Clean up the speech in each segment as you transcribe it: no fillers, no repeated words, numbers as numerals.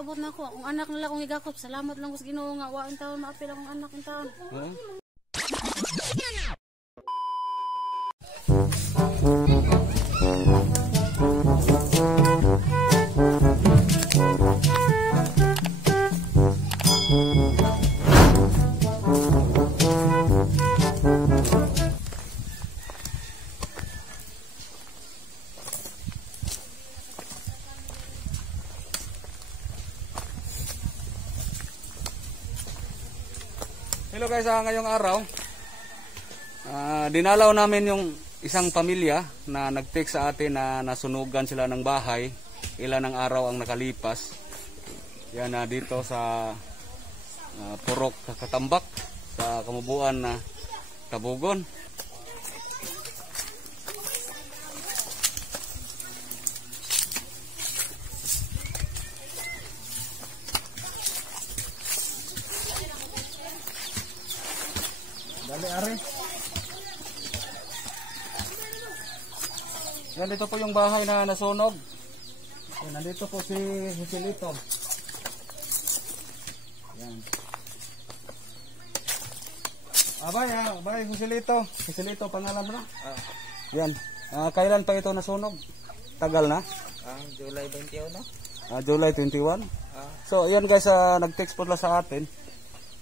Pasabot na ko. Ang anak nila kong igakop. Salamat lang ko sa Ginoo nga. Wain taon maapil akong anak ng taon. Hello guys, ngayong araw dinalaw namin yung isang pamilya na nag-text sa atin na nasunugan sila ng bahay. Ilan ang araw ang nakalipas. Yan dito sa Purok Katambak sa Kamubuan na Tabugon. Dali are. Yan, dito po yung bahay na nasunog. Yan, nandito po si Joselito. Yan. Abay, Joselito. Joselito, pangalan mo na? Yan. Kailan pa ito nasunog? Tagal na? July 21. July 21. So, yan guys, nag-text po sa atin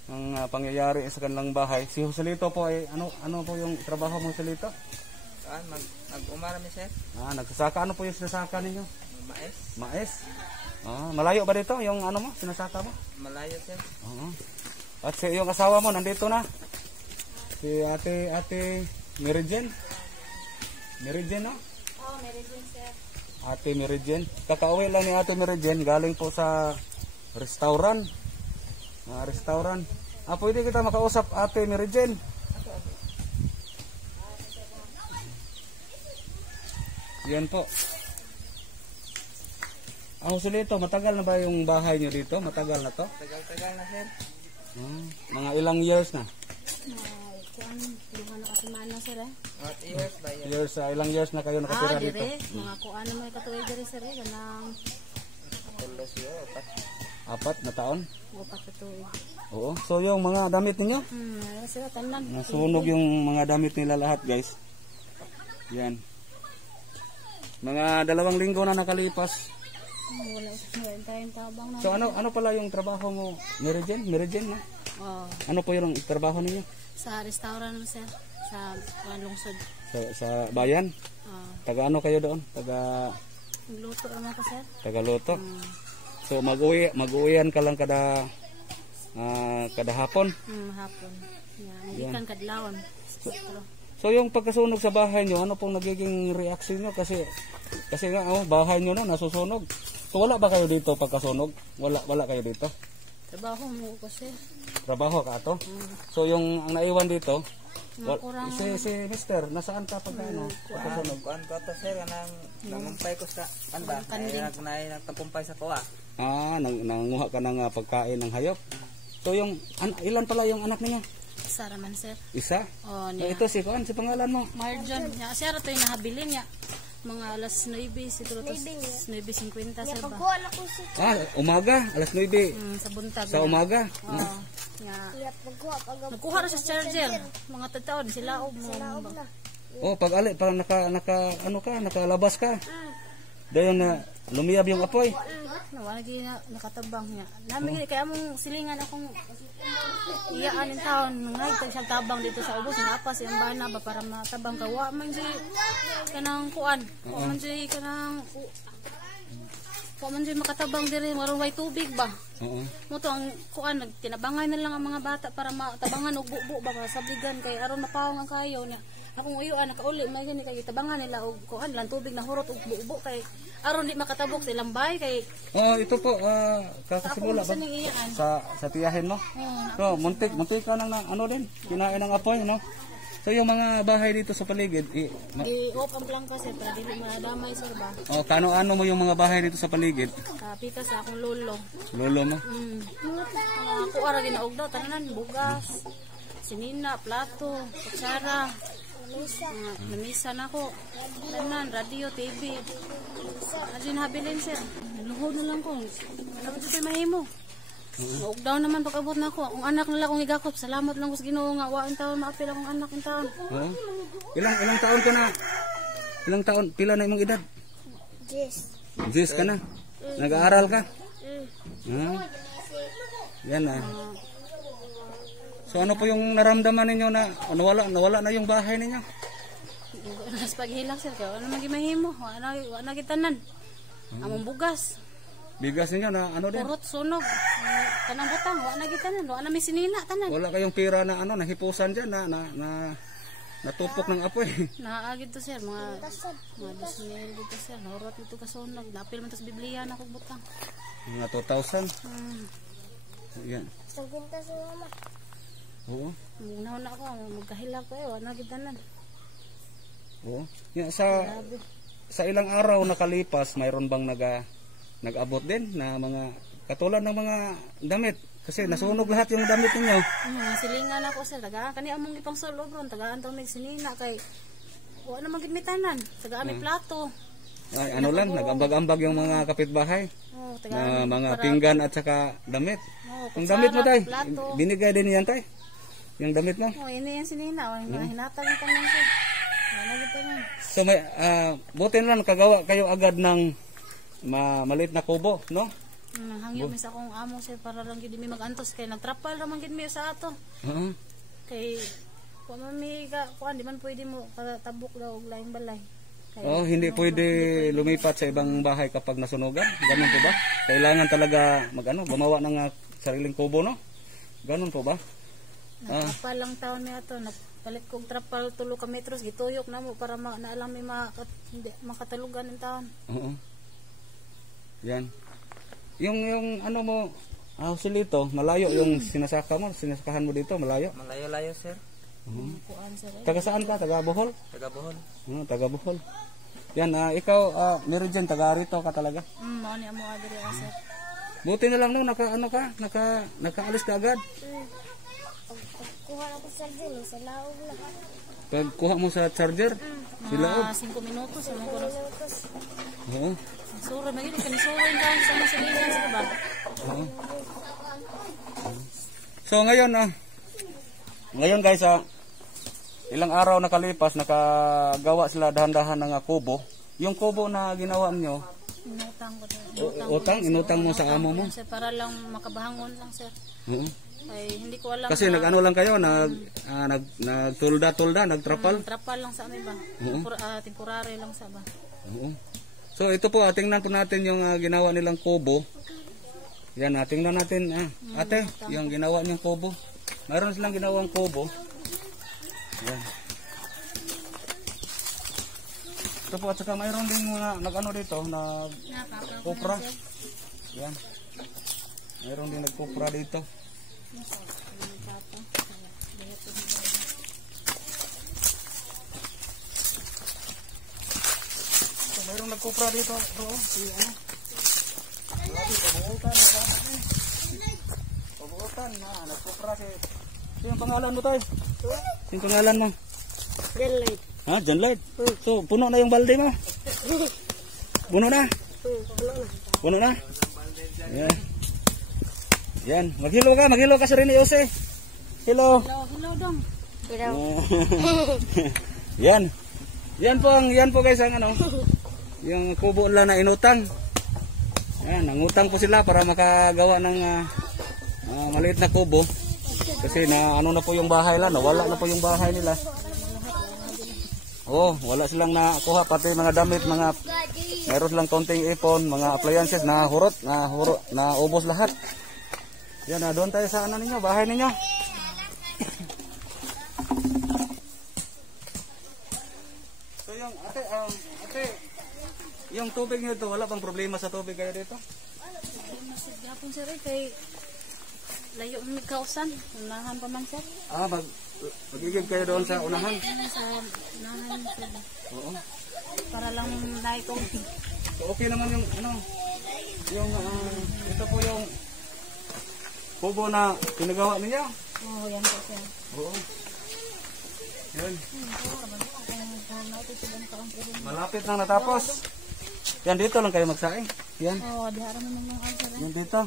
ang pangyayari sa kanilang bahay. Si Joselito po ay ano po yung trabaho mo, Joselito? Nag-umarami sir. Nagsasaka. Ano po yung sinasaka ninyo? Mais. Mais? Malayo ba dito yung ano mo, sinasaka mo? Malayo sir. At yung asawa mo nandito na. Si ate Merijen. Merijen, no? Merijen sir. Ate Merijen. Kakauwi lang ni Ate Merijen galing po sa restaurant. Restaurant. Pwede kita makausap Ate Merijen. Yan po. Joselito, matagal na ba yung bahay nyo dito? Matagal na to? Tagal na sir. Mga ilang years na? Ilang years na kayo nakatira dito? Mga kuan naman katuig diri sir. Ganang 4 na taon? 4 na tuig. Oo. So yung mga damit ninyo? Sila tanan. Nasunog yung mga damit nila lahat guys. Yan. Mga 2 linggo na nakalipas. Wala tayong tabang na. So ano pala yung trabaho mo? Merijen na? Ano po yung trabaho ninyo? Sa restaurant sir. Sa lungsod. Sa bayan? Taga ano kayo doon? Luto naman ko sir. Taga luto? So mag-uwian ka lang kada hapon? Hapon. Ikan kadlawon. So yung pagkasunog sa bahay nyo, ano pong nagiging reaction nyo? Kasi nga bahay nyo nasusunog. So wala ba kayo dito pagkasunog? Wala kayo dito? Trabaho mo kasi. Trabaho ka to? So yung ang naiwan dito, si Mister, nasaan ka pagkasunog? Kuan ko to sir, nangumpay ko sa kanda. Nagtapumpay sa kuha. Nanguha ka ng pagkain ng hayop. So yung ilan pala yung anak niya? Isa raman sir. Isa? Ito si pangalan mo? Marjon. Siya rato yung nahabilin niya. Mga alas 9, siguro to 9:50 sir ba? Umaga, alas 9. Sa buntag. Sa umaga? Nagkuha ra sa charger. Mga taon sila mo. Pag nakalabas ka. Dayon na lumiyab yung apoy. Nawagi na nakatabang niya. Namin kaya among silingan akong iyaan ng taon nagtag siyang tabang dito sa ubos nga siyang bana ba para matabang kawa man di kanang kuan. Man di kanang man di makatabang diri maron way tubig ba. Mo to ang kuan nagtinabangan na lang ang mga bata para matabangan og bubo ba para sabigan kay aron mapawong ang kayo niya. Akong uyuan nakauli may gani kay tabangan nila og kuan lang tubig na hurot og bubo kay aron di makatabok silang bay kay ito po kakasimula ba sa tiyahin mo. So muntik ka nang din kinain ng apoy no. So yung mga bahay dito sa paligid i-off ang plangka sir para dili madamay sir ba. Kano mo yung mga bahay dito sa paligid? Pita sa akong lolo. Lolo mo? Ako ara ginaog daw tanan bugas, sinina, plato, kutsara. Namisa na ako. Tanan, radio, TV. Adin habilin sir. Luhod na lang ko. Ano ba ito mahimo? Lockdown naman pag-abot na ako. Ang anak nila akong igakop. Salamat lang ko sa Ginoo nga. Wain taon maapil akong anak ng taon. Oo. Ilang taon ka na? Ilang taon? Pila na imong edad? 10. 10 ka na? Nag-aaral ka? Yan na. So ano po yung naramdaman ninyo na nawala na yung bahay ninyo? Nas paghilak sir. Kaya ano maging mahimo? Wala gitanan. Among bugas. Bigas ninyo na ano din? Purot sunog. Kanang butang. Wala gitanan. Wala may sinina tanan. Wala kayong pira na nahipusan dyan na natupok ng apoy. Naagid to sir. Mga dismil dito sir. Horot dito kasunog. Napil man to sa Biblia na kong butang. Mga 2,000. Yan. Sagunta sa mama. Oo. Unahon na ako. Magkahilak ko wala gitanan. Oo. Yan, sa ilang araw nakalipas, mayroon bang nag-abot din na mga katulad ng mga damit? Kasi nasunog lahat yung damit ninyo. Silingan ako sir. Tagaan kani among ipang solobron. Tagaan tong may sinina kay wala na magidmitanan. Tagaan may plato. Ay, ano lang, nag-ambag-ambag yung mga kapitbahay. Na mga pinggan at saka damit. Yung damit mo tay, binigay din yan tay. Yung damit mo. Ini yung sinina. Hinatag ka lang sir. Wala gitanan. So may buti na lang kagawa kayo agad ng maliit na kubo, no? Hangyo mi sa akong amo sir para lang gid mi magantos kay nagtrapal ra man gid mi sa ato. Kay wa man mi kuan di man pwede mo tabok daw og laing balay. Oh, hindi pwede lumipat sa ibang bahay kapag nasunugan. Ganun po ba? Kailangan talaga gumawa ng sariling kubo, no? Ganun po ba? Nagtrapal lang taon mi ato. Nagpalit kog trapal 3 ka metros gituyok na mo para naalam mi makatalugan ng taon. Oo. Yan. Yung ano mo, silito, malayo yung sinasakahan mo dito, malayo. Malayo-layo sir. Kuan sir. Taga saan ka? Taga Bohol? Taga Bohol. Taga Bohol. Yan, ikaw, Mary Jane, taga rito ka talaga? Mao ni amo adiri sir. Buti na lang no, nakaalis ka agad. Kuha ako sa din, sa laog na. Pagkuha mo sa charger, Mga 5 minutos. Oo. Sura, magiging kanisurin ka sa mga silingan sa ba? Oo. So ngayon guys, ilang araw nakalipas, nakagawa sila dahan-dahan ng kubo. Yung kubo na ginawa nyo, inutang mo sa amo mo? Sir, para lang makabahangon lang sir. Oo. Ay, hindi ko alam. Kasi nag-ano lang kayo, nagtulda, nagtrapal? Trapal lang sa amin ba? Temporary lang sa ba? Oo. So ito po, tingnan po natin yung ginawa nilang kubo. Yan, tingnan natin. Ate, yung ginawa niyang kubo. Mayroon silang ginawang kubo. Yan. Ito po, at saka mayroon din mga nag-ano dito, kupra. Yan. Mayroon din nagkupra dito. So, mayroong nagkupra dito, bro. Pabuutan na, nagkupra si... Yung pangalan mo tayo? Yung pangalan mo? Janlight. Janlight? So, puno na yung balde mo? Puno na? Puno na? Yeah. Yan, maghilo ka sa Rene Jose. Hello. Hello dong. Yan. Yan po guys ang yung kubo nila na inutang. Yan, nangutang po sila para makagawa ng maliit na kubo. Kasi na po yung bahay nila, nawala na po yung bahay nila. Wala silang nakuha, pati mga damit, mayroon silang konting ipon, mga appliances na ubos lahat. Yan, doon tayo sa ninyo, bahay ninyo. So yung ate, yung tubig niyo dito, wala bang problema sa tubig kayo dito? Gapon sir kay layo mi kausan, unahan pa man sir. Magigib kayo doon sa unahan? Sa unahan sir. Oo. Para lang naik ko. So okay naman yung ito po yung kubo na pinagawa niyo? Yan po sir. Oo. Yun. Malapit nang natapos. Yan, dito lang kayo magsaing. Yan. Oo, diharap naman yung answer. Yan dito.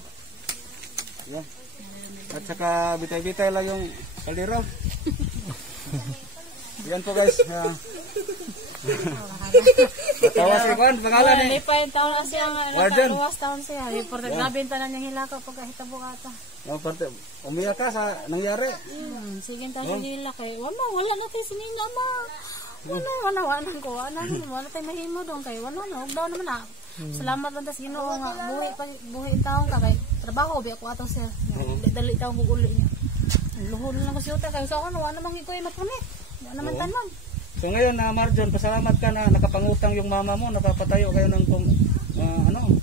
Yan. At saka bitay-bitay lang yung kaldero. Yan po guys. Tawa si Juan, pangalan eh. Hindi pa yung taon kasi ang Warden. nakaluwas taon siya. Report nagbinta na niyang hilaka pag hitabo ata. Umiyak ka sa nangyari. Sige tayo hilak eh. Wala na tayo sinina ma. Wala tayo mahimo doon kay wala na. Huwag daw naman na. Salamat lang tas Ginoo nga. Buhi ang taong ka kay trabaho. Biya ko atong siya. Dali taong gugulo niya. Luhod lang ko siya kay so ano. Wala namang ito yung mapunit. Wala naman tanan. So ngayon na Marjon, pasalamat ka na nakapangutang yung mama mo, napapatayo kayo ng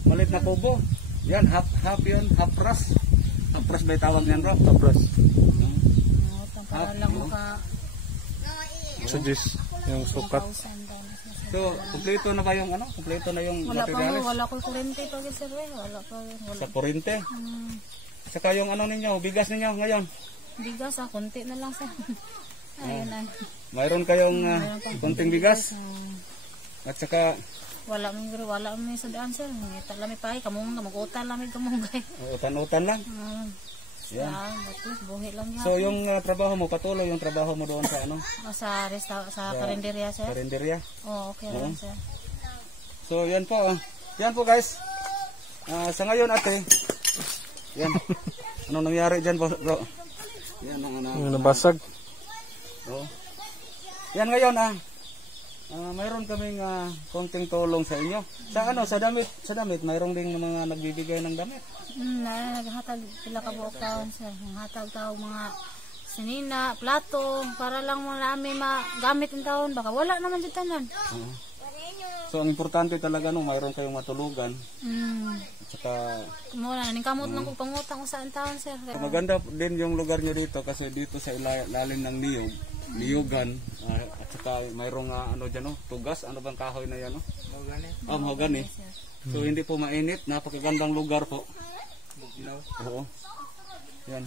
malit na kubo. Yan, half yun, half pras. Half pras ba yung tawag niyan, Rob? Half pras. Para lang maka Suggest yung sukat. So, kumpleto na ba yung kumpleto na yung materials? wala ko kurente pag sir eh. Wala pa. Sa kurente. Saka yung ninyo, bigas ninyo ngayon. Bigas konti na lang sir. Ayun ay. Mayroon kayong konting bigas. At saka Wala may sudaan sir. Ngita lami pa ay kamong mag-utan lami kamong gay. utan-utan lang. Yan. Buhi lang yan. So yung trabaho mo, patuloy yung trabaho mo doon sa Sa karinderya sir. karinderya. Oh, okay lang sir. So yan po. Yan po guys. Sa ngayon ate. Yan. Anong nangyari dyan bro? Yan ang Nabasag. Oh. Yan ngayon mayroon kaming konting tulong sa inyo. Sa damit mayroon ding mga nagbibigay ng damit. Naghatag sila ka buok taon sir. Naghatag taong mga sinina, plato para lang mo namin magamit yung taon baka wala naman dyan tanan. So ang importante talaga mayroon kayong matulugan. At saka Muna ning kamot nang pangutang saan taon sir. maganda din yung lugar nyo dito kasi dito sa ilalim ng niyugan at saka mayroong dyan tugas, ano bang kahoy na yan mahogani. So hindi po mainit, napakagandang lugar po. Oo. Yan,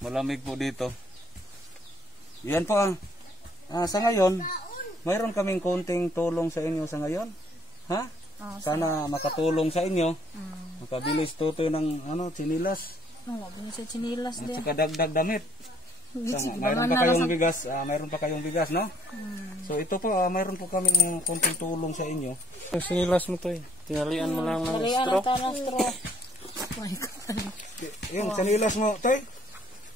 malamig po dito. Yan po sa ngayon mayroon kaming konting tulong sa inyo sa ngayon. Sana makatulong sa inyo. Makabilis tutoy ng chinilas. Chinilas At din. saka dagdag damit. Mayroon pa kayong bigas, no? So ito po, mayroon po kaming konting tulong sa inyo. Yung sinilas mo to tinalian mo lang ng straw. Yung sanilas mo, Toy.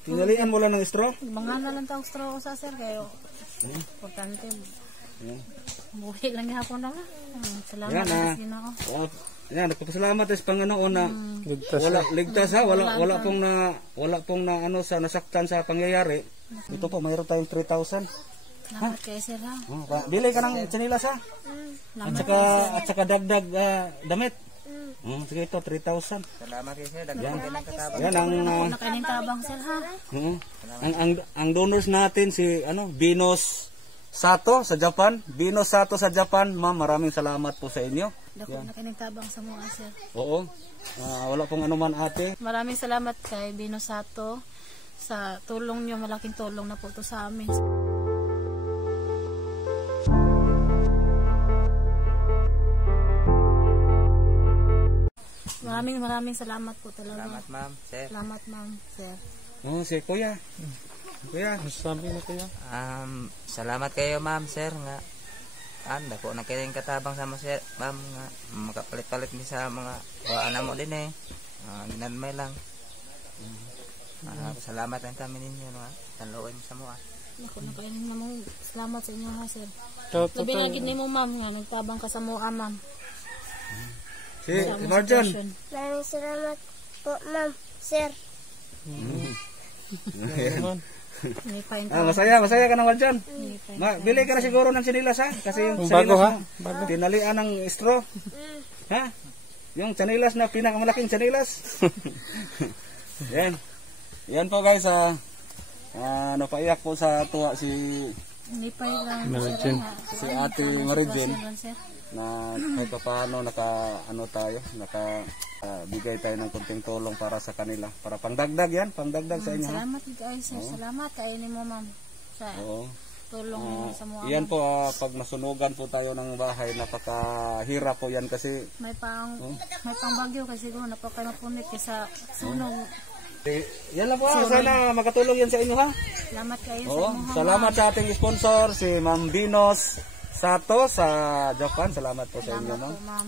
Tinalian mo lang ng straw. Mga na lang taong straw sa sir kayo. Importante. Buhi lang hapon na nga. Salamat sa Ginoo. Yan, nagpapasalamat sa Panginoon na ligtas wala pong sa nasaktan sa pangyayari. Ito po, mayroon tayong 3,000. Salamat kayo sir ha. Bili ka ng sanilas ha. At saka dagdag damit. Sige ito, 3,000. Salamat kayo sir. Dagdag ng katabang. Yan ang Nakainin tabang sir ha. ang donors natin si Binos Sato sa Japan. Binos Sato sa Japan, ma'am, maraming salamat po sa inyo. Dako nakainin tabang sa mga sir. Oo. Wala pong anuman ate. Maraming salamat kay Bino Sato sa tulong niyo, malaking tulong na po to sa amin. Maraming salamat po talaga. Salamat ma'am, sir. Salamat ma'am, sir. Si Kuya. Kuya, Sabi na kuya. Salamat kayo ma'am, sir nga. Anda po nakiling katabang sa mo sir, ma'am nga makapalit-palit ni sa mga wala mo din ginanmay lang. Salamat lang kami ninyo tanluoy mo sa mo. Ako nakainin na mo. Salamat sa inyo ha, sir. Toto. Labi lagi ni mo ma'am nga nagtabang ka sa mo ma'am. si Marjon. Maraming salamat po, ma'am, sir. Masaya ka na Marjon. Bili ka na siguro ng sinilas ha, kasi yung Bago sinilas ha? mo, tinalian ng straw. Ha? Yung sanilas na pinakamalaking sanilas. Yan po guys, napaiyak po sa tuwa si Ate Marijin na kahit paano bigay tayo ng kunting tulong para sa kanila, para pangdagdag sa inyo. Salamat guys, sir. Salamat kainin mo ma'am. Oo. tulong ninyo sa mga Yan po, pag nasunugan po tayo ng bahay, napakahirap po yan kasi may pang bagyo kasi siguro napakamapunit kaysa sunog. yan lang po, sana makatulong yan sa inyo ha. Salamat kayo sa Oo, inyo. salamat sa ating sponsor, si Ma'am Dinos Sato sa Japan. Salamat po sa inyo. Salamat No? po, ma'am.